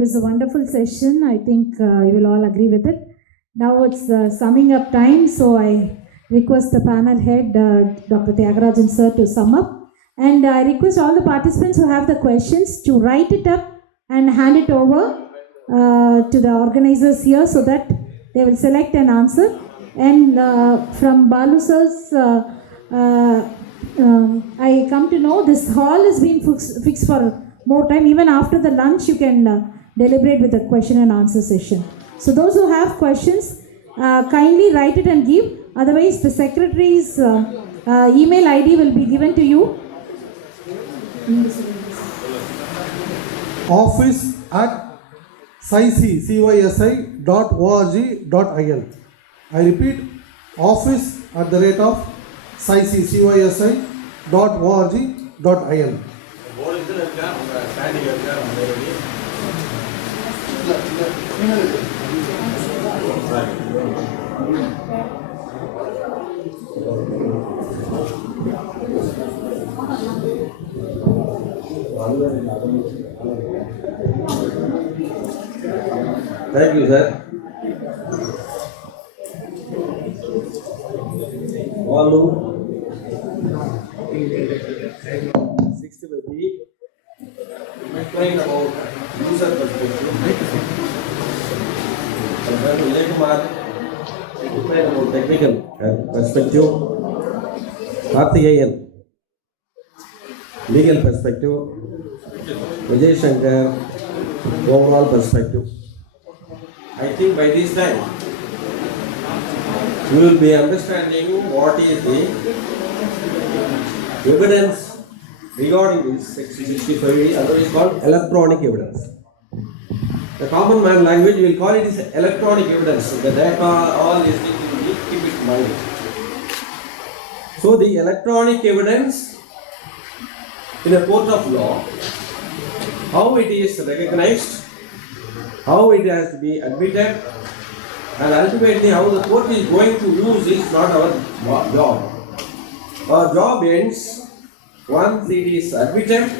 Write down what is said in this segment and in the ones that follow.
was a wonderful session. I think you will all agree with it. Now it's summing up time, so I request the panel head, Dr. Tyagarajan sir, to sum up. And I request all the participants who have the questions to write it up and hand it over to the organizers here so that they will select an answer. And from Balu sir's, I come to know this hall has been fixed for more time. Even after the lunch, you can deliberate with the question and answer session. So those who have questions, kindly write it and give. Otherwise, the secretary's email ID will be given to you. Office at cysi.org.il. I repeat, office @ cysi.org.il. Thank you, sir. Volume 65B, explain about user perspective. Explain about technical perspective. Karthikeyan, legal perspective. Vijay Shankar, overall perspective. I think by this time you will be understanding what is the evidence regarding this section 65, otherwise called electronic evidence. The common man language will call it is electronic evidence. The data, all these things you need to keep it in mind. So the electronic evidence in a court of law, how it is recognized, how it has to be admitted, and ultimately how the court is going to use is not our job. Our job ends once it is admitted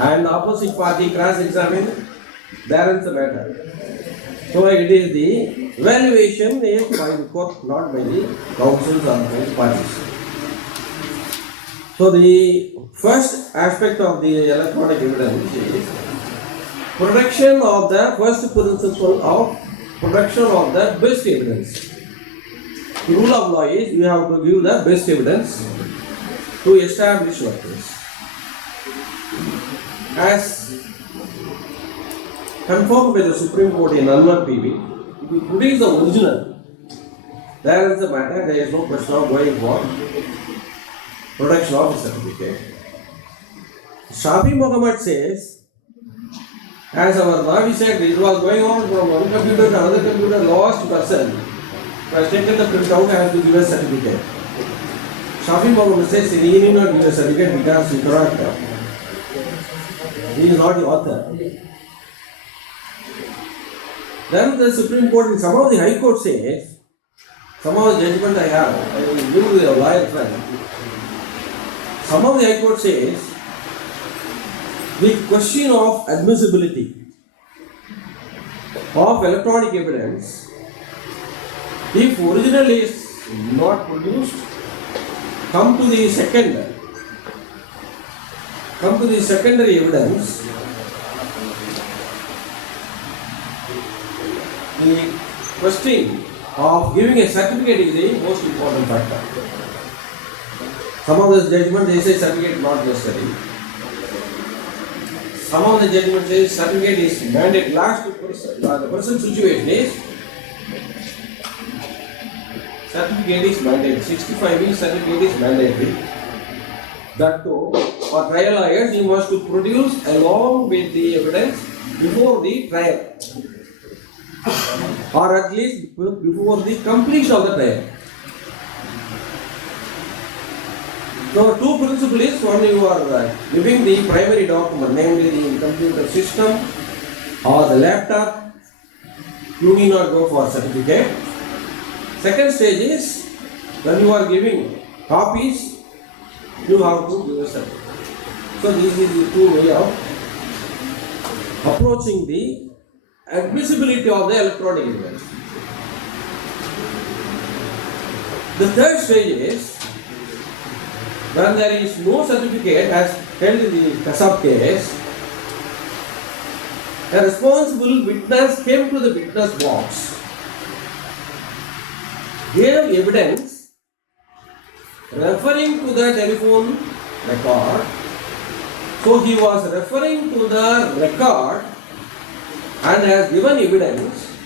and the opposite party cross-examined, there ends the matter. So it is the evaluation is by the court, not by the counsels or by the parties. So the first aspect of the electronic evidence is production of the first principle of production of the best evidence. The rule of law is you have to give the best evidence to establish what is. As confirmed by the Supreme Court in Anwar PV, if you produce the original, there is the matter, there is no question of going for production of the certificate. Shafi Muhammad says, as our Ravi said, it was going on from one computer to another computer, lost person who has taken the printout has to give a certificate. Shafi Muhammad says he need not give a certificate because he cannot. He is not the author. Then the Supreme Court, in some of the High Court says, some of the judgment I have, I will give to a lawyer friend. Some of the High Court says, the question of admissibility of electronic evidence, if original is not produced, come to the secondary evidence, the question of giving a certificate is the most important factor. Some of the judgment they say certificate not necessary. Some of the judgment says certificate is mandated. Last person, the person situation is certificate is mandated. 65B certificate is mandatory. That too, for trial lawyers, you must to produce along with the evidence before the trial, or at least before the completion of the trial. So, two principles: one, you are giving the primary document, namely the computer system or the laptop, you need not go for certificate. Second stage is when you are giving copies, you have to give a certificate. So, this is the two way of approaching the admissibility of the electronic evidence. The third stage is when there is no certificate as held in the Kasab case, a responsible witness came to the witness box, gave evidence referring to the telephone record. So he was referring to the record and has given evidence.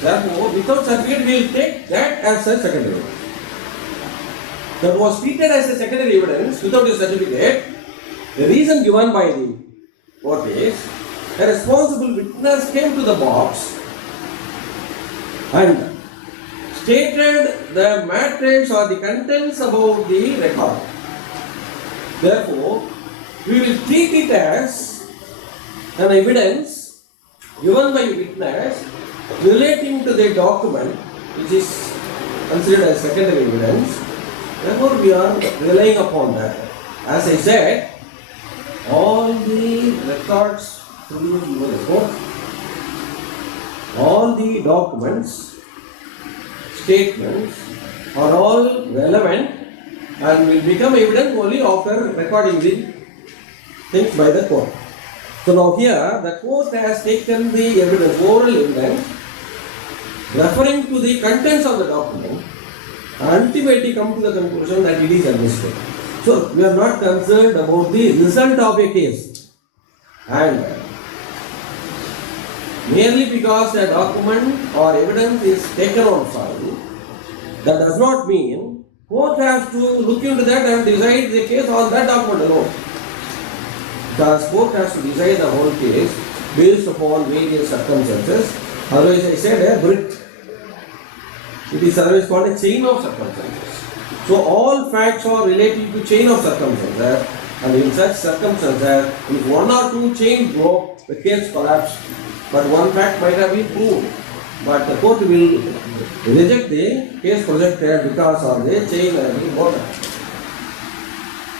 Therefore, without certificate, we will take that as a secondary evidence. That was treated as a secondary evidence without a certificate. The reason given by the court is a responsible witness came to the box and stated the matters or the contents about the record. Therefore, we will treat it as an evidence given by a witness relating to the document which is considered as secondary evidence. Therefore, we are relying upon that. As I said, all the records produced in the court, all the documents, statements are all relevant and will become evident only after recording the things by the court. So now here the court has taken the evidence, oral evidence, referring to the contents of the document, and ultimately come to the conclusion that it is admissible. So we are not concerned about the result of a case, and merely because a document or evidence is taken on file, that does not mean court has to look into that and decide the case on that document alone. Because court has to decide the whole case based upon various circumstances. Otherwise, I said a brick. It is otherwise called a chain of circumstances. So all facts are related to chain of circumstances, and in such circumstances, if one or two chains broke, the case collapsed. But one fact might have been proved, but the court will reject the case projected because of the chain has been broken.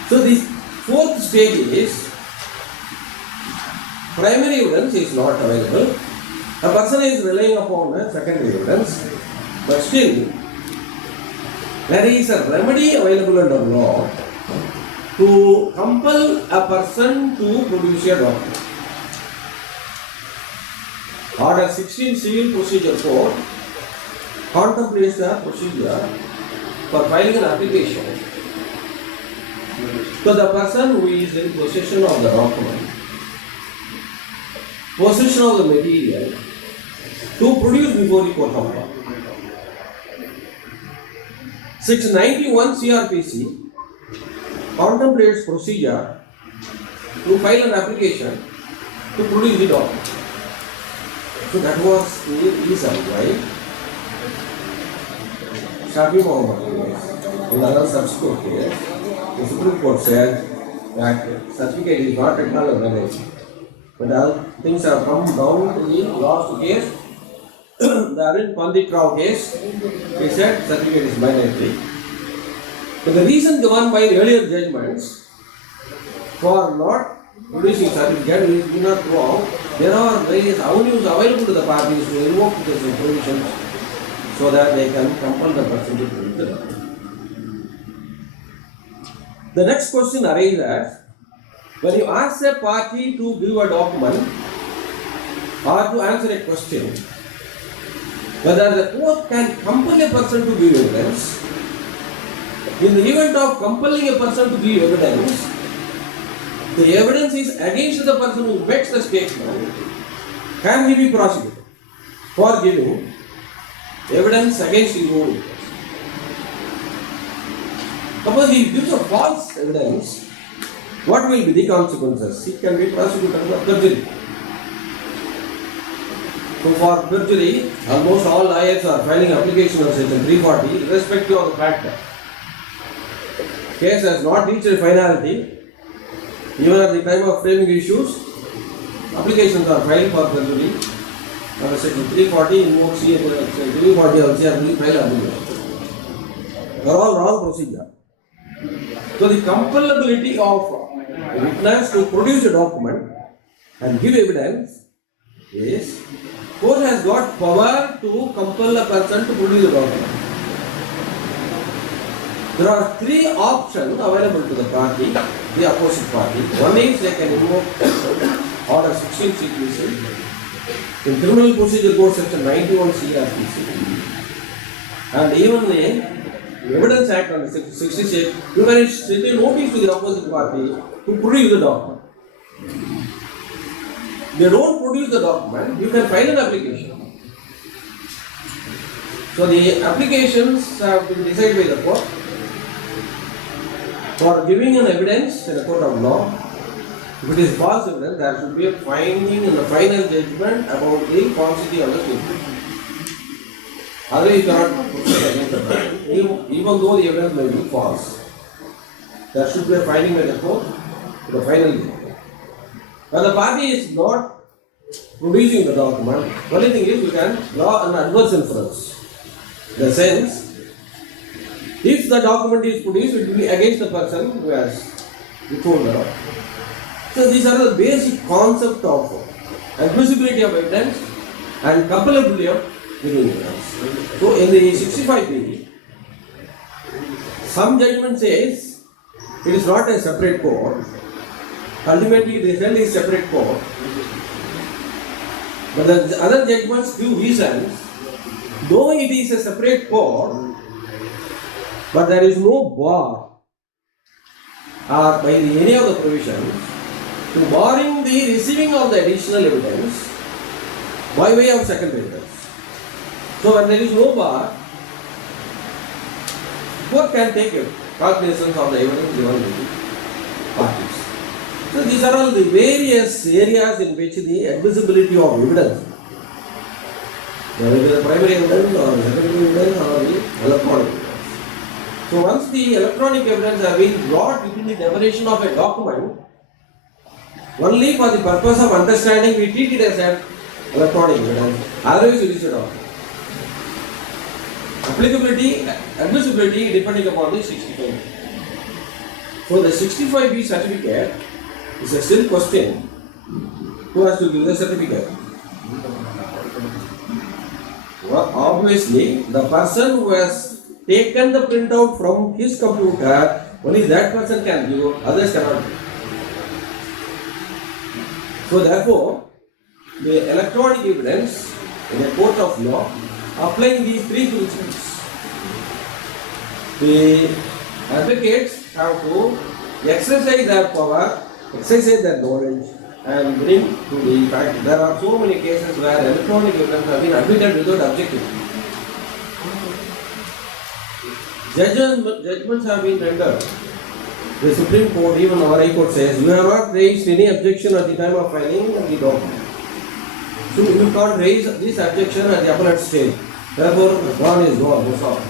So this fourth stage is primary evidence is not available. A person is relying upon a secondary evidence, but still there is a remedy available under law to compel a person to produce a document. Order 16 Civil Procedure Code contemplates the procedure for filing an application to the person who is in possession of the document, possession of the material, to produce before the court of law. Section 91 CRPC contemplates procedure to file an application to produce the document. So that was the reason why Shafi Muhammad case, in another subsequent case, the Supreme Court said that certificate is not acknowledged. But all things have come down to the last case, the Arvind Pandit Rao case, he said certificate is mandatory. But the reason given by the earlier judgments for not producing certificate is not wrong. There are various avenues available to the parties to invoke the provisions so that they can compel the person to produce the document. The next question arises when you ask a party to give a document or to answer a question, whether the court can compel a person to give evidence. In the event of compelling a person to give evidence, the evidence is against the person who makes the statement. Can he be prosecuted for giving evidence against his own interest? Suppose he gives a false evidence, what will be the consequences? He can be prosecuted for perjury. So for perjury, almost all lawyers are filing application of section 340 irrespective of the fact. Case has not reached a finality. Even at the time of framing issues, applications are filed for perjury. Under section 340 invokes section 340 of CRPC file application. They are all wrong procedure. So the compellability of a witness to produce a document and give evidence is court has got power to compel a person to produce a document. There are three options available to the party, the opposite party. One is they can invoke order 16 CPC. In Criminal Procedure Code section 91 CRPC. And even the Evidence Act under section 66, you can send a notice to the opposite party to produce the document. They don't produce the document, you can file an application. So the applications have been decided by the court for giving an evidence in a court of law. If it is false evidence, there should be a finding in the final judgment about the falsity of the statement. Otherwise, you cannot proceed against the person, even though the evidence may be false. There should be a finding by the court to the final judgment. When the party is not producing the document, the only thing is you can draw an adverse inference. In the sense, if the document is produced, it will be against the person who has withheld the document. So these are the basic concept of admissibility of evidence and compellability of giving evidence. So in the 65B, some judgment says it is not a separate court. Ultimately, the result is separate court. But the other judgments give reasons. Though it is a separate court, but there is no bar or by any of the provisions to barring the receiving of the additional evidence by way of second evidence. So when there is no bar, court can take cognizance of the evidence given to the parties. So these are all the various areas in which the admissibility of evidence, whether it is the primary evidence or the secondary evidence or the electronic evidence. So once the electronic evidence has been brought within the definition of a document, only for the purpose of understanding we treat it as an electronic evidence, otherwise it is a document. Applicability, admissibility depending upon the 65B. So the 65B certificate is a still question. Who has to give the certificate? Well, obviously, the person who has taken the printout from his computer, only that person can give, others cannot give. So therefore, the electronic evidence in a court of law applying these three principles. The advocates have to exercise their power, exercise their knowledge, and bring to the fact. There are so many cases where electronic evidence have been admitted without objection. Judgments have been rendered. The Supreme Court, even our High Court says, you have not raised any objection at the time of filing the document. So you can't raise this objection at the appellate stage. Therefore, gone is gone, that's all.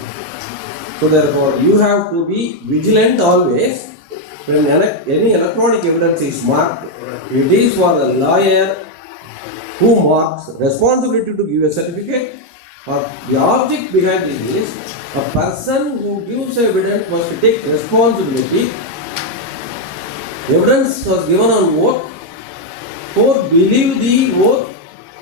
So therefore, you have to be vigilant always. When any electronic evidence is marked, it is for the lawyer who marks responsibility to give a certificate, or the object behind this is a person who gives evidence must take responsibility. Evidence was given on oath, court believe the oath,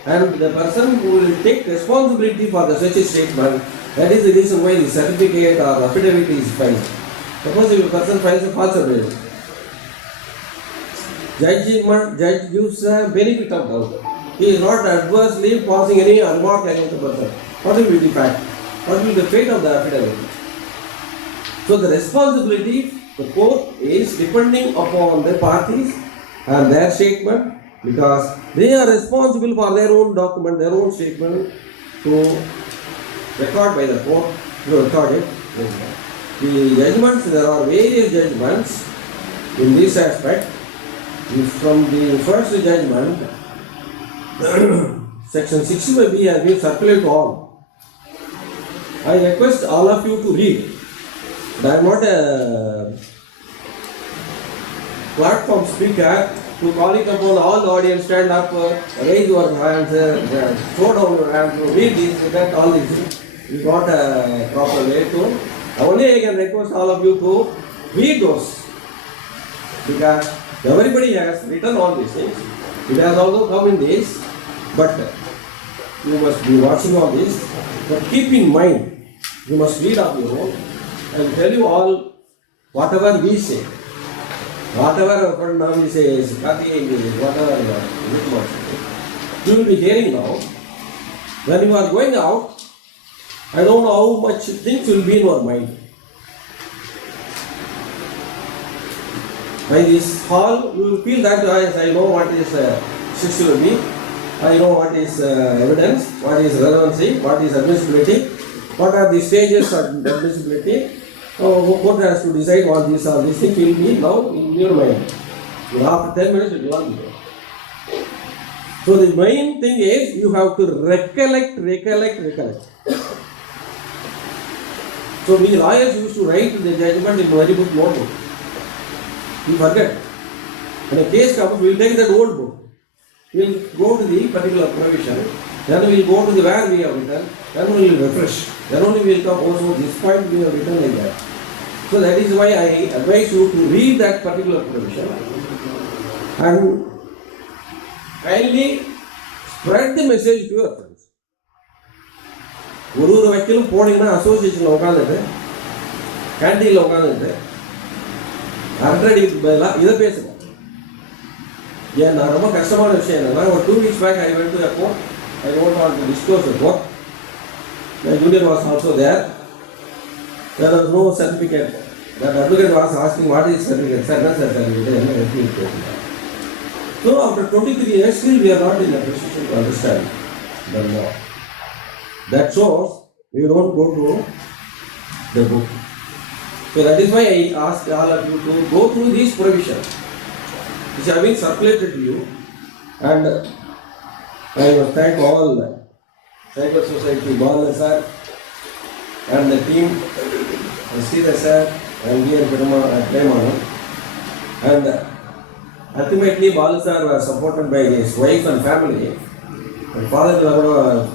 and the person who will take responsibility for the such a statement, that is the reason why the certificate or affidavit is filed. Suppose if a person files a false affidavit, judge gives a benefit of doubt. He is not adversely passing any remark against the person. What will be the fact? What will be the fate of the affidavit? So the responsibility, the court is depending upon the parties and their statement, because they are responsible for their own document, their own statement to record by the court, to record it. The judgments, there are various judgments in this aspect. From the first judgment, section 65B has been circulated to all. I request all of you to read. I am not a platform speaker to call it upon all the audience, stand up, raise your hands, throw down your hands, read this, that, all these things. You got a proper way to. Only I can request all of you to read those, because everybody has written all these things. It has also come in this But you must be watching all this. But keep in mind, you must read up your own. I will tell you all whatever we say. Whatever our friend now we say is copying whatever you will be hearing now. When you are going out, I don't know how much things will be in your mind. By this hall, you will feel that I know what is 60B, I know what is evidence, what is relevancy, what is admissibility, what are the stages of admissibility. Court has to decide what these are. These things will be now in your mind. After 10 minutes, it will not be there. So the main thing is you have to recollect. So we lawyers used to write the judgment in very good notebook. You forget. When a case comes, we will take that old book. We will go to the particular provision. Then we will go to the where we have written. Then we will refresh. Then only we will come also this point we have written like that. So that is why I advise you to read that particular provision and kindly spread the message to your friends. ஒரு வக்கீலும் போனீங்கன்னா அசோசியேஷனில் உட்காந்துட்டு கேண்டீனில் உட்காந்துட்டு அரட்டடிக்கு பதிலாக இதை பேசுங்க. ஏன் நான் ரொம்ப கஷ்டமான விஷயம் என்னன்னா ஒரு 2 weeks back I went to a court. I don't want to disclose the court. My junior was also there. There was no certificate. That advocate was asking what is certificate. Sir, no certificate. So after 23 years, still we are not in a position to understand the law. That shows we don't go to the book. So that is why I asked all of you to go through these provisions which have been circulated to you, and I must thank all Cyber Society, Bala sir and the team, Sridhar sir and here Premana, and ultimately Bala sir was supported by his wife and family. And father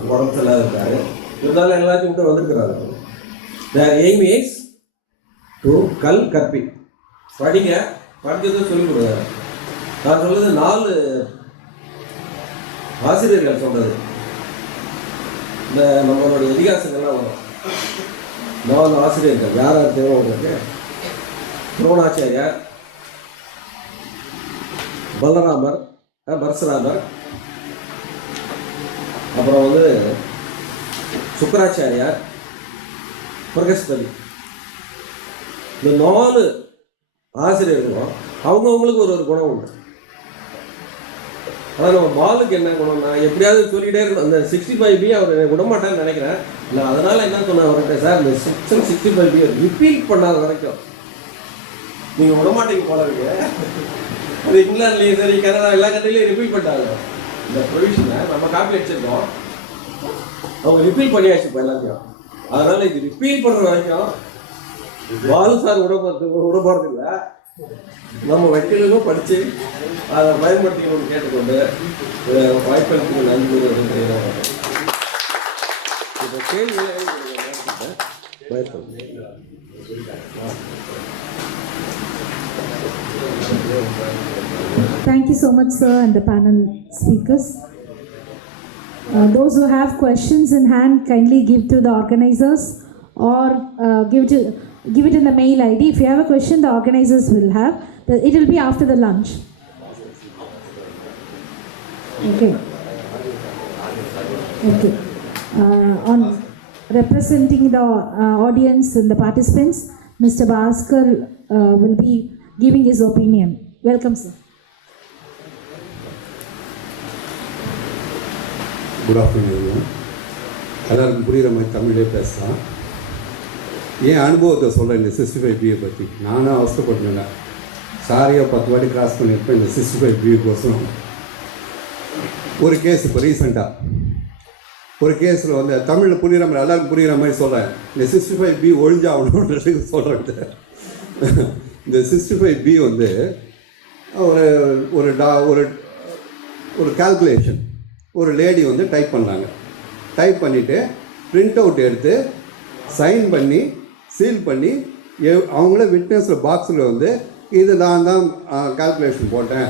உடம்பு சரியில்லாத இருக்காரு, இருந்தாலும் எல்லாத்தையும் விட்டு வந்துருக்கிறாரு. Their aim is to கற்பி படிங்க, படிக்கிறது சொல்லிக் கொடுங்க. நான் சொல்றது 4 ஆசிரியர்கள் சொல்றது. இந்த நம்மளுடைய இதிகாசங்கள்லாம் வரும். 4 ஆசிரியர்கள் யார் யார் தேவை உங்களுக்கு? துரோணாச்சாரியார், பலராமர், பரசுராமர், அப்புறம் சுக்கராச்சாரியார், பிரகஸ்பதி. இந்த 4 ஆசிரியர்களும் அவங்கவுங்களுக்கு ஒரு குணம் உண்டு. ஆனால் நம்ம பாலுக்கு என்ன குணம்னா எப்படியாவது சொல்லிகிட்டே இருக்கணும். அந்த 65B அவர் விடமாட்டான்னு நினைக்கிறேன். நான் அதனால் என்ன சொன்னேன் அவர்கிட்ட, சார் இந்த செக்ஷன் 65B ரிப்பீட் பண்ணாத வரைக்கும் நீங்கள் விடமாட்டீங்க போலவீங்க. அது இங்கிலாந்துலேயும் சரி கனடா எல்லா கண்ட்ரிலையும் ரிப்பீட் பண்ணிட்டாங்க. இந்த ப்ரொவிஷனை நம்ம காப்பி அடிச்சிருக்கோம், அவங்க ரிப்பீட் பண்ணியாச்சு இப்போ எல்லாத்தையும். அதனால் இது ரிப்பீட் பண்ணுற வரைக்கும் பாலு சார் விடப்படுறது இல்லை. நம்ம வக்கீலும் படித்து அதை பயன்படுத்திக்கணும்னு கேட்டுக்கொண்டு வாய்ப்பளித்து நன்றி இப்போ கேள்வி Thank you so much, sir, and the panel speakers. Those who have questions in hand, kindly give to the organizers or give it in the mail ID. If you have a question, the organizers will have. It will be after the lunch. Okay. On representing the audience and the participants, Mr. Bhaskar will be giving his opinion. Welcome, sir. Good afternoon. எல்லாருக்கும் புரிகிற மாதிரி தமிழே பேசலாம். ஏன் அனுபவத்தை சொல்கிறேன் இந்த 65B பற்றி. நானும் அவசரப்பட்டேன், சாரியாக 10 வாட்டி கிராஸ் பண்ணியிருப்பேன் இந்த 65B கோசம். ஒரு கேஸ் இப்போ ரீசெண்டாக ஒரு கேஸில் தமிழில் புரிகிற மாதிரி எல்லாருக்கும் புரிகிற மாதிரி சொல்கிறேன். இந்த 65B ஒழிஞ்சாகணுன்றதுக்கு சொல்கிறேன். இந்த 65B ஒரு ஒரு ஒரு கால்குலேஷன் ஒரு லேடி டைப் பண்ணாங்க. டைப் பண்ணிவிட்டு பிரிண்ட் அவுட் எடுத்து சைன் பண்ணி சீல் பண்ணி அவங்கள விட்னஸில் பாக்ஸில் இது நான் தான் கால்குலேஷன் போட்டேன்,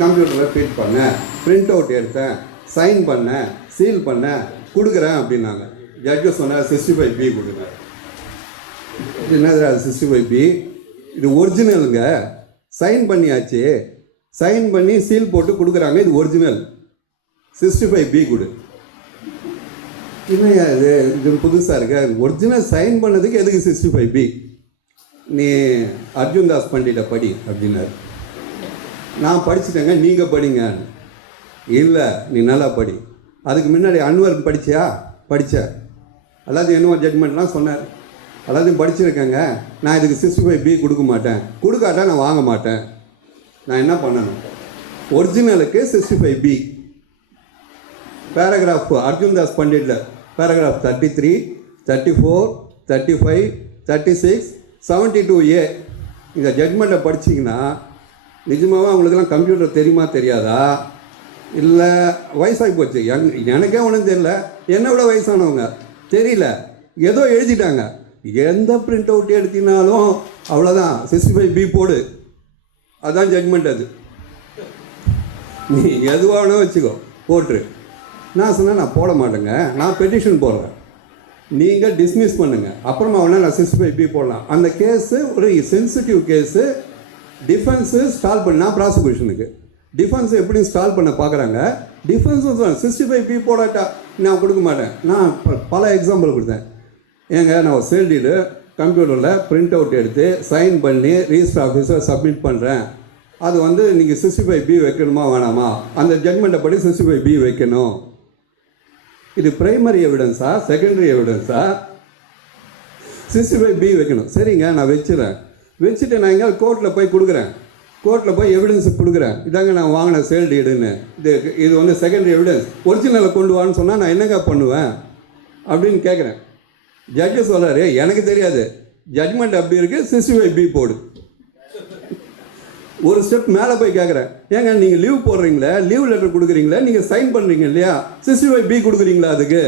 கம்ப்யூட்டரில் ஃபீட் பண்ணேன், பிரிண்ட் அவுட் எடுத்தேன், சைன் பண்ணேன், சீல் பண்ணேன், கொடுக்குறேன் அப்படின்னாங்க. ஜட்ஜு சொன்னார் 65B கொடுங்க. இது என்னது 65B? இது ஒரிஜினலுங்க, சைன் பண்ணியாச்சு, சைன் பண்ணி சீல் போட்டு கொடுக்குறாங்க, இது ஒரிஜினல், 65B கொடு. இல்லையா இது புதுசாக இருக்க, ஒரிஜினல் சைன் பண்ணதுக்கு எதுக்கு 65B? நீ அர்ஜுன் தாஸ் பண்டிட்ட படி அப்படின்னாரு. நான் படிச்சுட்டேங்க, நீங்கள் படிங்க. இல்லை நீ நல்லா படி. அதுக்கு முன்னாடி அன்வர் படிச்சியா? படித்தேன். எல்லாத்தையும் என்னவோ ஜட்மெண்ட்லாம் சொன்னார். எல்லாத்தையும் படிச்சிருக்கேங்க, நான் இதுக்கு 65B கொடுக்க மாட்டேன், கொடுக்காட்டா நான் வாங்க மாட்டேன். நான் என்ன பண்ணணும்? ஒரிஜினலுக்கு 65B. பேராகிராஃப் அர்ஜுன் தாஸ் பண்டிட்டில் பேராகிராஃப் 33, 34, 35, 36, 72A. இந்த ஜட்மெண்ட்டை படிச்சிங்கன்னா நிஜமாகவே அவங்களுக்கெல்லாம் கம்ப்யூட்டர் தெரியுமா தெரியாதா? இல்லை வயசாகி போச்சு, எனக்கே ஒன்றும் தெரியல, என்னை விட வயசானவங்க தெரியல, ஏதோ எழுதிட்டாங்க. எந்த பிரிண்ட் அவுட் எடுத்தினாலும் அவ்வளோதான், 65B போடு, அதுதான் ஜட்மெண்ட். அது நீ எதுவானோ வச்சுக்கோ, போட்டுரு. நான் சொன்னேன் நான் போட மாட்டேங்க, நான் பெட்டிஷன் போடுறேன், நீங்கள் டிஸ்மிஸ் பண்ணுங்கள், அப்புறமா வேணால் நான் 65B போடலாம். அந்த கேஸு ஒரு சென்சிட்டிவ் கேஸு. டிஃபென்ஸு ஸ்டால் பண்ண, நான் ப்ராசிக்யூஷனுக்கு, டிஃபென்ஸை எப்படி ஸ்டால் பண்ண பார்க்குறாங்க. டிஃபென்ஸும் 65B போடாட்டா நான் கொடுக்க மாட்டேன். நான் பல எக்ஸாம்பிள் கொடுத்தேன். ஏங்க நான் ஒரு சேல் டீடு கம்ப்யூட்டரில் பிரிண்ட் அவுட் எடுத்து சைன் பண்ணி ரிஜிஸ்டர் ஆஃபீஸர் சப்மிட் பண்ணுறேன். அது வந்து நீங்கள் 65B வைக்கணுமா வேணாமா? அந்த ஜட்மெண்ட்டை படி 65B வைக்கணும். இது பிரைமரி எவிடன்ஸா செகண்டரி எவிடன்ஸா? 65B வைக்கணும். சரிங்க நான் வச்சுறேன். வச்சுட்டு நான் எங்கேயாவது கோர்ட்டில் போய் கொடுக்குறேன், கோர்ட்டில் போய் எவிடன்ஸு கொடுக்குறேன், இதாங்க நான் வாங்கின சேல் டீடுன்னு, இது வந்து செகண்டரி எவிடன்ஸ், ஒரிஜினலை கொண்டு வான்னு சொன்னால் நான் என்னங்க பண்ணுவேன் அப்படின்னு கேட்குறேன். ஜட்ஜு சொல்கிறாரு எனக்கு தெரியாது, ஜட்மெண்ட் அப்படி இருக்குது, 65B போடு. ஒரு ஸ்டெப் மேலே போய் கேட்குறேன், ஏங்க நீங்கள் லீவ் போடுறீங்களே, லீவ் லெட்டர் கொடுக்குறீங்களே, நீங்கள் சைன் பண்ணுறீங்க இல்லையா, 65B கொடுக்குறீங்களா? அதுக்கு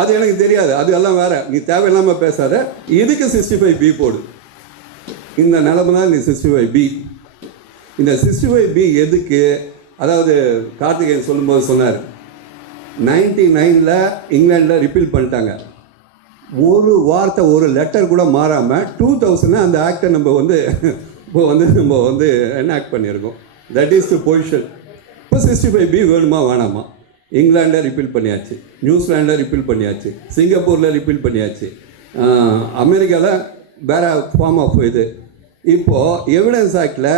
அது எனக்கு தெரியாது, அது எல்லாம் வேறு, நீ தேவையில்லாமல் பேசாத, இதுக்கு 65B போடு. இந்த நிலைமை தான் இந்த 65B. இந்த 65B எதுக்கு? அதாவது கார்த்திகேயன் சொல்லும்போது சொன்னார், 99ல் இங்கிலாண்டில் ரிப்பீல் பண்ணிட்டாங்க, ஒரு வார்த்தை ஒரு லெட்டர் கூட மாறாமல் 2000 அந்த ஆக்டை நம்ம வந்து என்ஆக்ட் பண்ணியிருக்கோம். That is the position. இப்போ 65B வேணுமா வேணாமா? இங்கிலாண்டில் ரிப்பீல் பண்ணியாச்சு, நியூசிலாண்டில் ரிப்பீல் பண்ணியாச்சு, சிங்கப்பூரில் ரிப்பீல் பண்ணியாச்சு, அமெரிக்காவில் வேறு ஃபார்ம் ஆஃப் இது. இப்போது எவிடன்ஸ் ஆக்டில்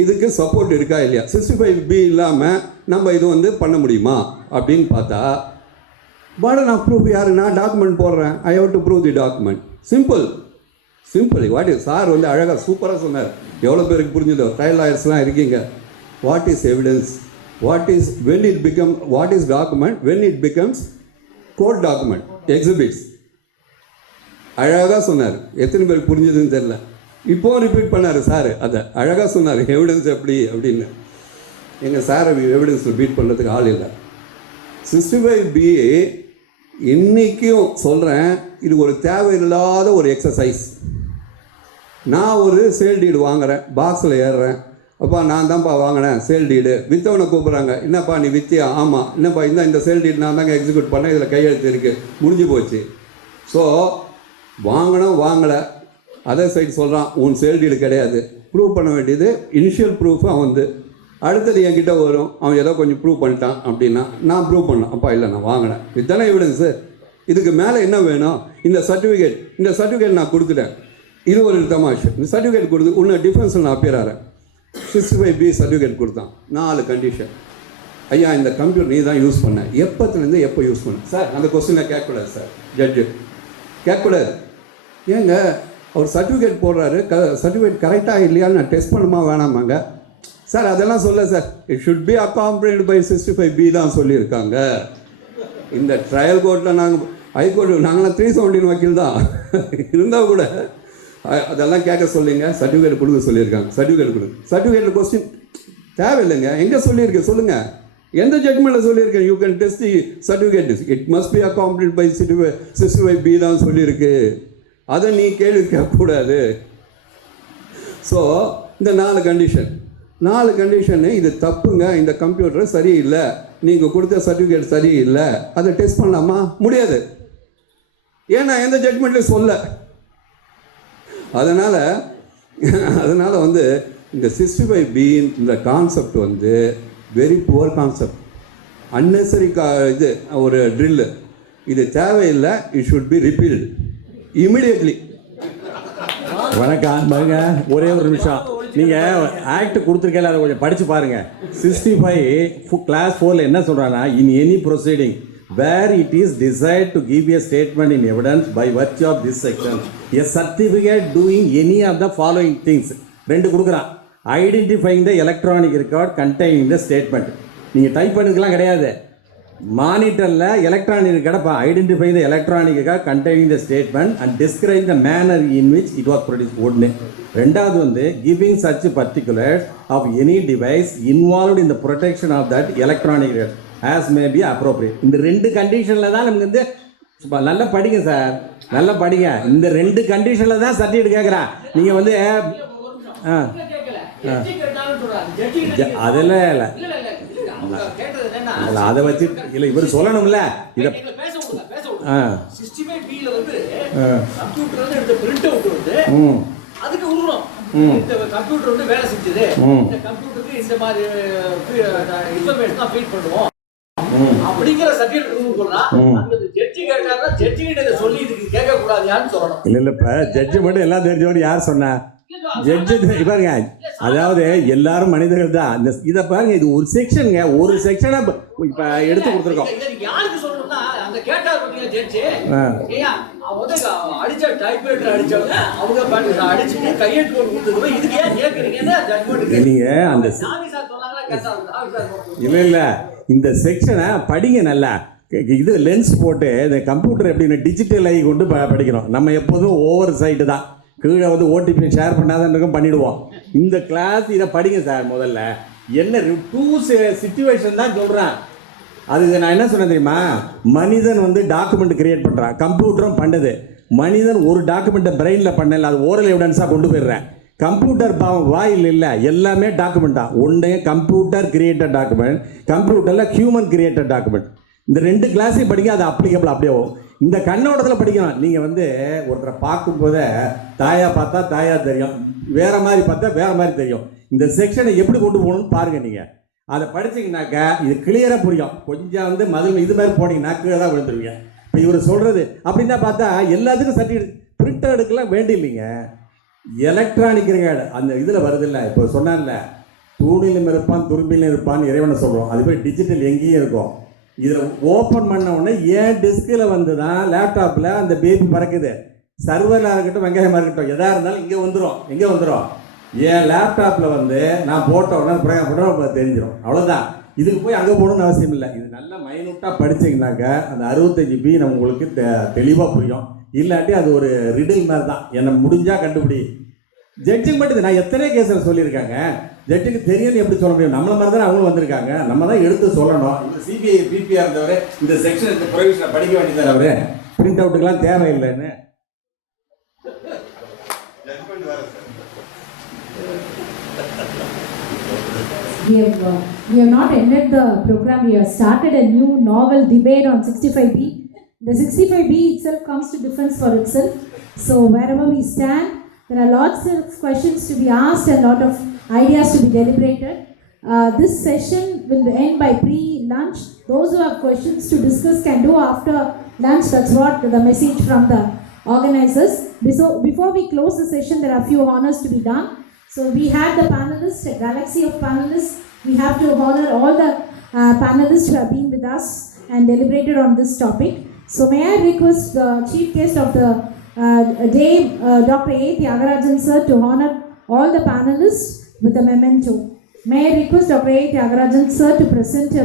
இதுக்கு சப்போர்ட் இருக்கா இல்லையா? 65B இல்லாமல் நம்ம இது வந்து பண்ண முடியுமா அப்படின்னு பார்த்தா, burden of proof யாரு? நான் டாக்குமெண்ட் போடுறேன், I have to prove the document. Simple what is, sir வந்து அழகாக சூப்பராக சொன்னார். எவ்வளோ பேருக்கு புரிஞ்சுதோ? ட்ரையல் லாயர்ஸ்லாம் இருக்கீங்க. What is evidence, what is when it become, what is document when it becomes court document, exhibits. அழகாக சொன்னார். எத்தனை பேருக்கு புரிஞ்சுதுன்னு தெரில. இப்போவும் ரிப்பீட் பண்ணார் சார், அதை அழகாக சொன்னார், எவிடன்ஸ் எப்படி அப்படின்னு. எங்கள் சாரை எவிடன்ஸ் ரிப்பீட் பண்ணுறதுக்கு ஆள் இல்லை. 65B இன்றைக்கும் சொல்கிறேன், இது ஒரு தேவையில்லாத ஒரு எக்ஸசைஸ். நான் ஒரு சேல் டீடு வாங்குகிறேன், பாக்ஸில் ஏறுறேன், அப்பா நான் தான்ப்பா வாங்கினேன் சேல் டீடு, விற்றவனை கூப்பிட்றாங்க, என்னப்பா நீ வித்தியா? ஆமாம். என்னப்பா இந்த சேல் டீடு நான் தாங்க எக்ஸிக்யூட் பண்ணேன், இதில் கையெழுத்து இருக்குது, முடிஞ்சு போச்சு. ஸோ வாங்கினோம் வாங்கலை, அதர் சைடு சொல்கிறான் உன் சேல் டீடு கிடையாது. ப்ரூவ் பண்ண வேண்டியது இனிஷியல் ப்ரூஃப். அவன் வந்து அடுத்தது என்கிட்ட வரும், அவன் ஏதோ கொஞ்சம் ப்ரூவ் பண்ணிட்டான் அப்படின்னா நான் ப்ரூவ் பண்ணேன், அப்பா இல்லை நான் வாங்கினேன், இதுதானே எவிடன்ஸு. இதுக்கு மேலே என்ன வேணும்? இந்த சர்டிஃபிகேட் நான் கொடுத்துட்டேன், இது ஒரு தமாஷ். இந்த சர்டிஃபிகேட் கொடுத்து உன்னை டிஃபென்ஸில் நான் அப்பியர் ஆகிறேன். 65B சர்டிஃபிகேட் கொடுத்தான், 4 கண்டிஷன். ஐயா இந்த கம்ப்யூட்டர் நீ தான் யூஸ் பண்ண, எப்போத்துலேருந்து எப்போ யூஸ் பண்ண? சார் அந்த கொஸ்டினை கேட்கக்கூடாது சார், ஜட்ஜு கேட்கக்கூடாது. ஏங்க அவர் சர்டிஃபிகேட் போடுறாரு, சர்டிஃபிகேட் கரெக்டாக இல்லையான்னு நான் டெஸ்ட் பண்ணுமா வேணாமாங்க? சார் அதெல்லாம் சொல்ல sir, it should be accompanied by 65B தான் சொல்லியிருக்காங்க. இந்த ட்ரையல் கோர்ட்டில் நாங்கள் ஹைகோர்ட்டு நாங்களாம் 317 வக்கீல் தான் இருந்தால் கூட அதெல்லாம் கேட்க சொல்லிங்க, சர்டிஃபிகேட் கொடுக்க சொல்லியிருக்காங்க. சர்டிஃபிகேட்டில் கொஸ்டின் தேவையில்லைங்க, எங்கே சொல்லியிருக்கேன் சொல்லுங்கள், எந்த ஜட்மெண்ட்டில் சொல்லியிருக்கேன்? You can test the certificate, it must be accompanied by 65B தான் சொல்லியிருக்கு. அதை நீ கேள்வி கேட்கக்கூடாது. ஸோ இந்த 4 கண்டிஷன், 4 கண்டிஷனு இது தப்புங்க, இந்த கம்ப்யூட்டர் சரியில்லை, நீங்கள் கொடுத்த சர்டிஃபிகேட் சரியில்லை, அதை டெஸ்ட் பண்ணலாமா? முடியாது. ஏன்னா எந்த ஜட்மெண்ட்லையும் சொல்ல. அதனால் வந்து இந்த 65B இந்த கான்செப்ட் வந்து வெரி புவர் கான்செப்ட், அன்னெசரி இது ஒரு ட்ரில்லு. இது தேவையில்லை. It should B repealed immediately. வணக்கம் பாருங்க, ஒரே ஒரு நிமிஷம். நீங்கள் ஆக்ட் கொடுத்துருக்கல, அதை கொஞ்சம் படித்து பாருங்கள். 65 கிளாஸ் 4 என்ன சொல்கிறாங்கன்னா, in any proceeding where it is desired to give a statement in evidence by virtue of this section, a certificate doing any of the following things. 2 கொடுக்குறான். Identifying the electronic record containing the statement. நீங்கள் type பண்ணுறதுலாம் கிடையாது, மானிட்டரில் electronic கிடப்பா. Identify the electronic record containing the statement and describe the manner in which it was produce. ஒன்று. 2வது வந்து giving such particulars of any device involved in the production of that electronic record as may be appropriate. இந்த 2 கண்டிஷனில் தான் நமக்கு வந்து நல்லா படிங்க சார், நல்லா படிங்க. இந்த 2 கண்டிஷனில் தான் சர்டிஃபிகேட் கேட்குறான். நீங்கள் வந்து அதெல்லாம் இல்லை, அதை வச்சு இல்லை, இவர் சொல்லணும்ல இதை. அதுக்கு விடுறோம். இந்த கம்ப்யூட்டர் வந்து வேலை செஞ்சது, இந்த கம்ப்யூட்டருக்கு இந்த மாதிரி இன்ஃபர்மேஷன் தான் ஃபீட் பண்ணுவோம் அப்படிங்கிற சர்டிஃபிகேட் சொல்றான். அந்த ஜட்ஜி கேட்டாருன்னா ஜட்ஜி கிட்ட சொல்லி இதுக்கு கேட்க கூடாதுன்னு சொல்லணும். இல்ல இப்ப ஜட்ஜி மட்டும் எல்லாம் தெரிஞ்சவங்க யார் சொன்னா? ஜட்ஜி பாருங்க, அதாவது எல்லாரும் மனிதர்கள் தான். இந்த இதை பாருங்க, இது ஒரு செக்ஷனுங்க, ஒரு செக்ஷனை இப்ப எடுத்து கொடுத்துருக்கோம். யாருக்கு சொல்லணும்னா அந்த கேட்டார் பத்தியா ஜட்ஜி, ஏயா அவங்க அடிச்ச டைப்ரைட்டர் அடிச்சவங்க அவங்க அடிச்சுட்டு கையெழுத்து போட்டு கொடுத்தது, இதுக்கு ஏன் கேட்குறீங்கன்னு ஜட்மெண்ட் நீங்க அந்த இல்ல இந்த செக்ஷனை படிங்க நல்லா. இது லென்ஸ் போட்டு இந்த கம்ப்யூட்டர் எப்படின்னு டிஜிட்டல் ஆகி கொண்டு படிக்கிறோம். நம்ம எப்போதும் ஓவர் சைட்டு தான், கீழே வந்து ஓடிபி ஷேர் பண்ணாதான் பண்ணிடுவோம். இந்த கிளாஸ் இதை படிங்க சார். முதல்ல என்ன 2 சிச்சுவேஷன் தான் சொல்கிறேன். அதுக்கு நான் என்ன சொன்னேன் தெரியுமா? மனிதன் வந்து டாக்குமெண்ட் கிரியேட் பண்ணுறான், கம்ப்யூட்டரும் பண்ணுது. மனிதன் ஒரு டாக்குமெண்ட்டை பிரெயினில் பண்ணல, அது ஓரல் எவிடன்ஸாக கொண்டு போயிடுறேன். கம்ப்யூட்டர் பாவம் வாயில் இல்லை, எல்லாமே டாக்குமெண்ட் தான். ஒன்று கம்ப்யூட்டர் கிரியேட்டட் டாக்குமெண்ட், கம்ப்யூட்டரில் ஹியூமன் கிரியேட்டட் டாக்குமெண்ட். இந்த 2 கிளாஸையும் படிங்க, அது அப்ளிகபிள் அப்படியே வரும். இந்த கண்ணோட்டத்தில் படிக்கணும். நீங்கள் வந்து ஒருத்தரை பார்க்கும்போதே தாயா பார்த்தா தாயா தெரியும், வேறு மாதிரி பார்த்தா வேறு மாதிரி தெரியும். இந்த செக்ஷனை எப்படி கொண்டு போகணும்னு பாருங்கள். நீங்கள் அதை படிச்சிங்கனாக்கா இது கிளியராக புரியும். கொஞ்சம் வந்து மதில் இது மாதிரி போனீங்கன்னா கீழே தான் விழுந்துருவீங்க. இப்போ இவர் சொல்கிறது அப்படின்னா பார்த்தா எல்லாத்துக்கும் சர்டிஃபிகேட் பிரிண்ட் எடுக்கலாம் வேண்டி இல்லைங்க. எலக்ட்ரானிக் ரெக்கார்டு அந்த இதில் வருதில்ல, இப்போ சொன்னார்ல, தூணிலும் இருப்பான் துரும்பிலும் இருப்பான்னு இறைவனை சொல்கிறோம். அது போய் டிஜிட்டல் எங்கேயும் இருக்கும். இதில் ஓப்பன் பண்ண உடனே ஏன் டிஸ்கில் வந்து தான் லேப்டாப்பில் அந்த பேபி பறக்குது. சர்வரில் இருக்கட்டும், வெங்காயமாக இருக்கட்டும், எதாக இருந்தாலும் இங்கே வந்துடும். எங்கே வந்துடும்? என் லேப்டாப்பில் வந்து நான் போட்ட உடனே ப்ரோக்ராம் தெரிஞ்சிடும். அவ்வளோதான். இதுக்கு போய் அங்கே போகணும்னு அவசியம் இல்லை. இது நல்லா மைனூட்டாக படிச்சிங்கனாக்கா அந்த 65B நம்ம உங்களுக்கு தெளிவாக புரியும். இல்லாட்டி அது ஒரு ரிடில் மாதிரி தான். என்னை முடிஞ்சால் கண்டுபிடி. ஜட்ஜுக்கு மட்டும் நான் எத்தனை கேஸில் சொல்லியிருக்காங்க. ஜட்ஜுக்கு தெரியும்னு எப்படி சொல்ல முடியும்? நம்மள மாதிரி தானே அவங்களும் வந்திருக்காங்க. நம்ம தான் எடுத்து சொல்லணும். இந்த சிபிஐ பிபிஆர் இருந்தவர் இந்த செக்ஷன் இந்த ப்ரொவிஷனை படிக்க வேண்டியதார். அவர் பிரிண்ட் அவுட்டுக்கெல்லாம் தேவையில்லைன்னு We have not ended the program. We have started a new novel debate on 65B. The 65B itself comes to defense for itself. So wherever we stand, there are lots of questions to be asked and a lot of ideas to be deliberated. This session will end by pre-lunch. Those who have questions to discuss can do after lunch. That's what the message from the organizers. Before we close the session, there are few honors to be done. So we had the panelists, a galaxy of panelists. We have to honor all the panelists who have been with us and deliberated on this topic. So may I request the chief guest of the day, Dr. A. Tyagarajan sir, to honor all the panelists with a memento. May I request Dr. A. Tyagarajan sir to present a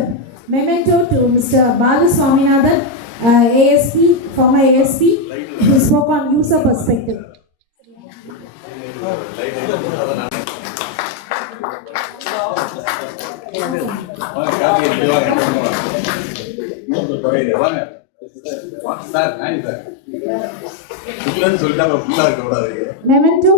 memento to Mr. Balu Swaminathan, ASP, former ASP, who spoke on user perspective. Memento.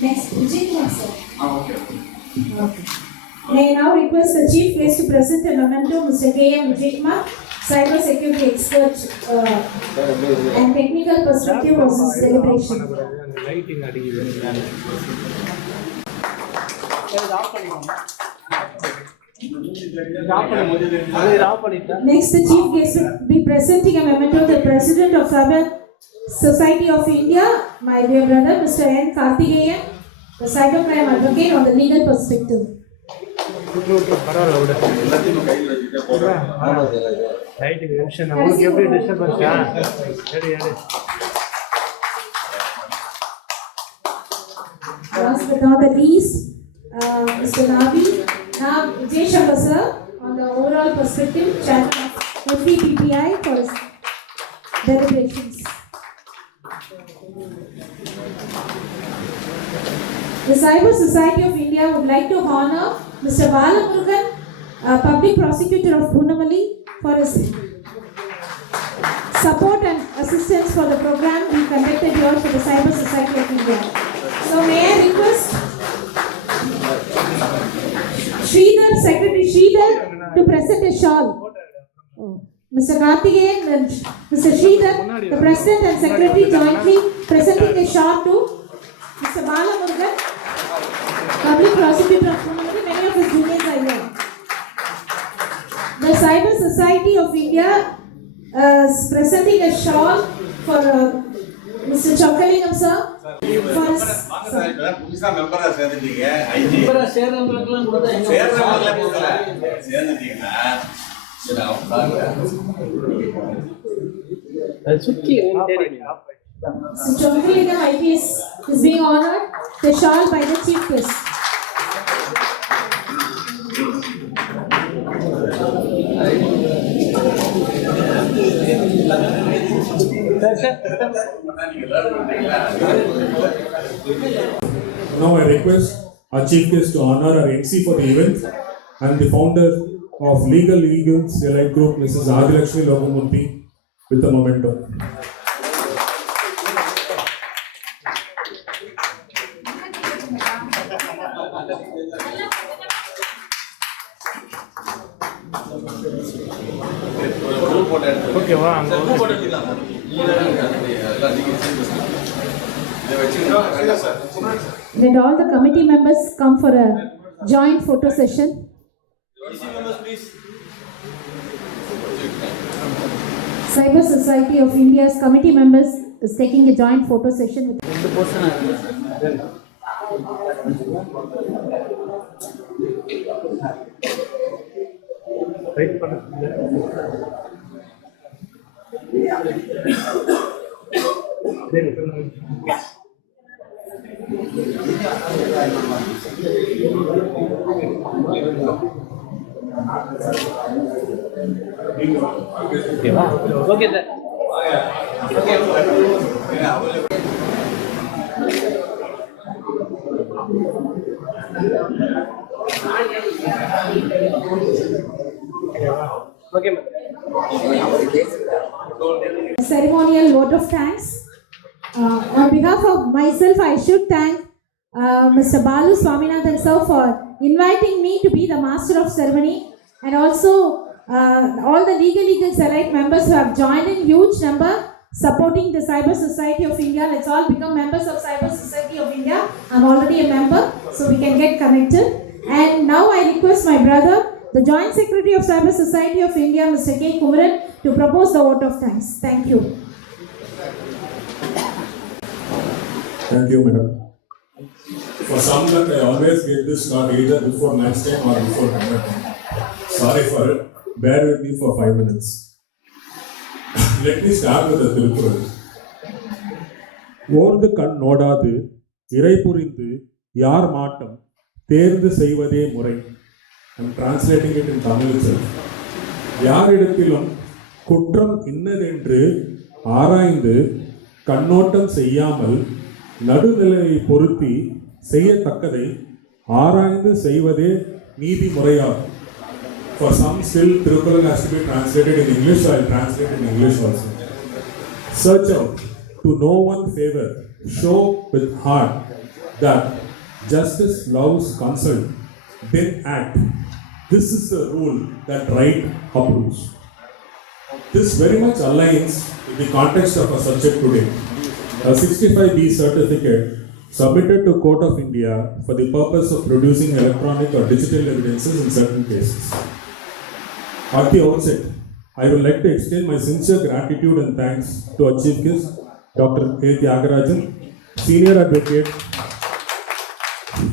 Next, Vijay Kumar, sir. Okay. May I now request the chief guest to present a memento, Mr. K.M. Vijay Kumar, cyber security expert and technical perspective of this celebration. Next, the chief guest will be presenting a memento, the president of Cyber Society of India, my dear brother, Mr. N. Karthikeyan, the cybercrime advocate on the legal perspective. Last but not the least, Mr. Navi, Vijay Shankar sir, on the overall perspective, chairman of FDPPI for his deliberations. The Cyber Society of India would like to honor Mr. Balamurugan, Public Prosecutor of Punamali, for his support and assistance for the program we conducted here for the Cyber Society of India. So may I request Sridhar, Secretary Sridhar, to present a shawl. Mr. Karthikeyan and Mr. Sridhar, the President and Secretary jointly presenting a shawl to Mr. Balamurugan, Public Prosecutor of Punamali. Many of his juniors are here. The Cyber Society of India is presenting a shawl for Mr. Chokkalingam sir. For his புதுசா மெம்பரா சேர்ந்துட்டீங்க சேர்ந்தவங்களுக்குலாம் கூட சேர்ந்துட்டீங்கன்னா சுத்தி Mr. Chokkalingam IPS is being honored the shawl by the chief guest. Now I request our chief guest to honor our MC for the event and the founder of Legal Eagles Elite Group, Mrs. Adilakshmi Logamurthy, with a memento. Let all the committee members come for a joint photo session. Cyber Society of India's committee members is taking a joint photo session with okay sir okay ma'am ceremonial vote of thanks. On behalf of myself, I should thank Mr. Balu Swaminathan sir for inviting me to be the master of ceremony, and also all the Legal Eagles Elite members who have joined in huge number supporting the Cyber Society of India. Let's all become members of Cyber Society of India. I'm already a member, so we can get connected. And now I request my brother, the Joint Secretary of Cyber Society of India, Mr. K. Kumaran, to propose the vote of thanks. Thank you. Thank you, madam. For some luck, I always get this slot either before lunchtime or before dinner time. Sorry for it. Bear with me for 5 minutes. Let me start with the Tiruppural. ஓர்ந்து கண் நோடாது இறை புரிந்து யார் மாட்டம் தேர்ந்து செய்வதே முறை. I'm translating it in Tamil itself. யாரிடத்திலும் குற்றம் இன்னதென்று ஆராய்ந்து கண்ணோட்டம் செய்யாமல் நடுநிலையை பொருத்தி செய்யத்தக்கதை ஆராய்ந்து செய்வதே நீதி முறையாகும். For some still Tiruppural has to be translated in English, so I'll translate in English also. Search out, to no one favor, show with heart that justice loves consult, then act. This is the rule that right approves. This very much aligns with the context of our subject today. A 65B certificate submitted to Court of India for the purpose of producing electronic or digital evidences in certain cases. At the outset, I would like to extend my sincere gratitude and thanks to our Chief Guest, Dr. A. Tyagarajan, Senior Advocate,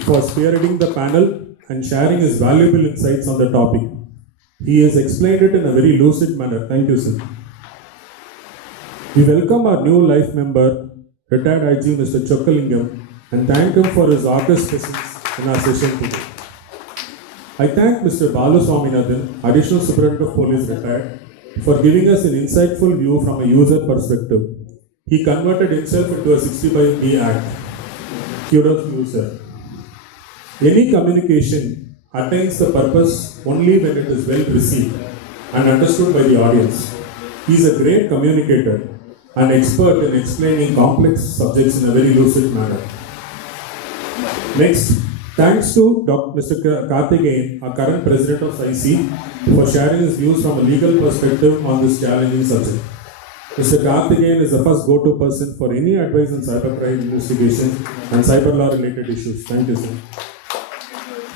for spearheading the panel and sharing his valuable insights on the topic. He has explained it in a very lucid manner. Thank you, sir. We welcome our new life member, retired IG Mr. Chokkalingam, and thank him for his august presence in our session today. I thank Mr. Balu Swaminathan, Additional Superintendent of Police retired, for giving us an insightful view from a user perspective. He converted himself into a 65B Act. Kudos to you, sir. Any communication attains the purpose only when it is well received and understood by the audience. He is a great communicator and expert in explaining complex subjects in a very lucid manner. Next, thanks to Mr. Karthikeyan, our current president of IC, for sharing his views from a legal perspective on this challenging subject. Mr. Karthikeyan is the first go-to person for any advice on cybercrime investigations and cyber law related issues. Thank you, sir.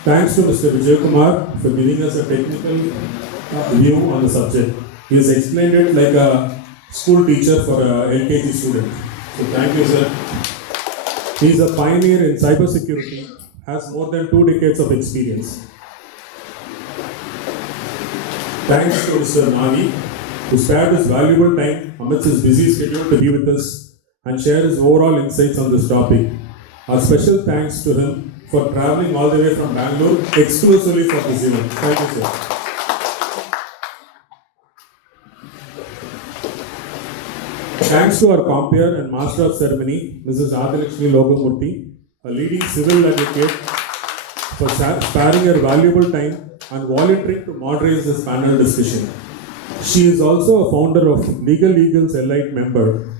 Thanks to Mr. Vijay Kumar for giving us a technical view on the subject. He has explained it like a school teacher for a LKG student. So thank you, sir. He is a pioneer in cybersecurity, has more than 2 decades of experience. Thanks to Mr. Nagi, who spared his valuable time amidst his busy schedule to be with us and share his overall insights on this topic. Our special thanks to him for traveling all the way from Bangalore exclusively for this event. Thank you, sir. Thanks to our compere and master of ceremony, Mrs. Adilakshmi Logamurthy, a leading civil advocate, for sparing her valuable time and volunteering to moderate this panel discussion. She is also a founder of Legal Eagles Elite member.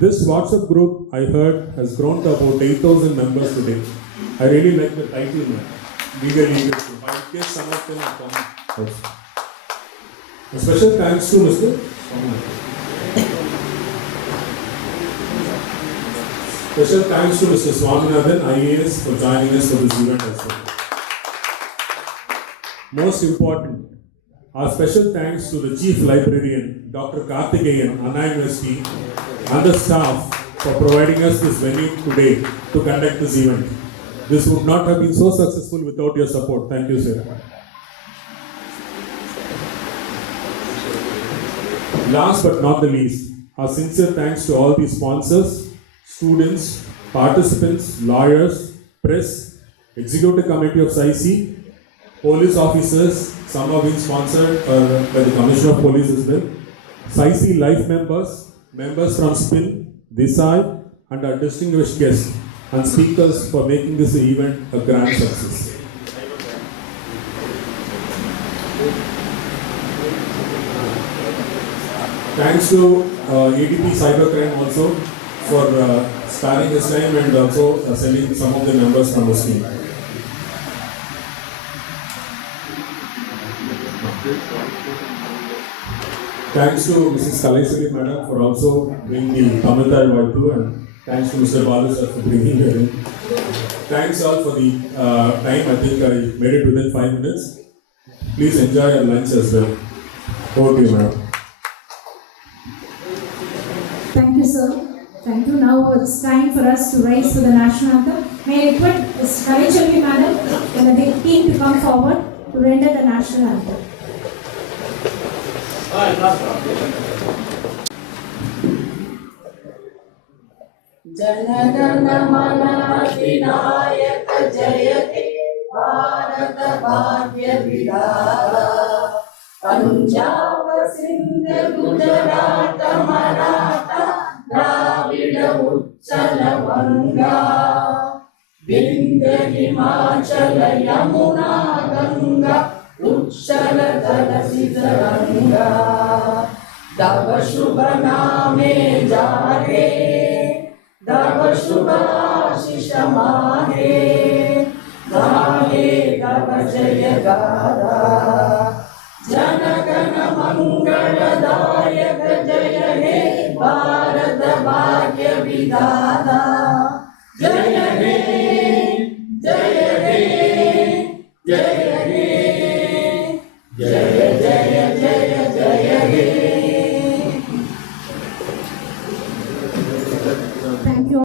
This WhatsApp group, I heard, has grown to about 8,000 members today. I really like the title, man. Legal Eagles Group. I guess some of them have come also. A special thanks to Mr. Special thanks to Mr. Swaminathan, IAS, for joining us for this event as well. Most important, our special thanks to the Chief Librarian, Dr. Karthikeyan, Anna University, and the staff for providing us this venue today to conduct this event. This would not have been so successful without your support. Thank you, sir. Last but not the least, our sincere thanks to all the sponsors, students, participants, lawyers, press, executive committee of SIC, police officers, some have been sponsored by the Commissioner of Police as well, SIC life members, members from SPIN, Desai, and our distinguished guests and speakers for making this event a grand success. Thanks to ADP Cybercrime also for sparing his time and also sending some of the members from the team. Thanks to Mrs. Kalaisari Madam for also bringing the Tamil Vaitu, and thanks to Mr. Balu sir for bringing her in. Thanks all for the time. I think I made it within 5 minutes. Please enjoy your lunch as well. Over to you, madam. Thank you, sir. Thank you. Now it's time for us to rise for the national anthem. May I request Kalaisari Madam and the team to come forward to render the national anthem. जनगण मन अधिनायक जयते भारत भाग्य विधाता पंजाब सिंध गुजरात मराठा द्राविड उत्कल बंगा विंध्य हिमाचल यमुना गंगा उच्चल धरती तरंगा तव शुभ नामे जा शुभाशिष माहे गाहे तव जय गाथा जनगण मंगलदायक जय हे भारत भाग्य विधाता जय हे जय हे जय हे जय जय जय जय हे. Thank you.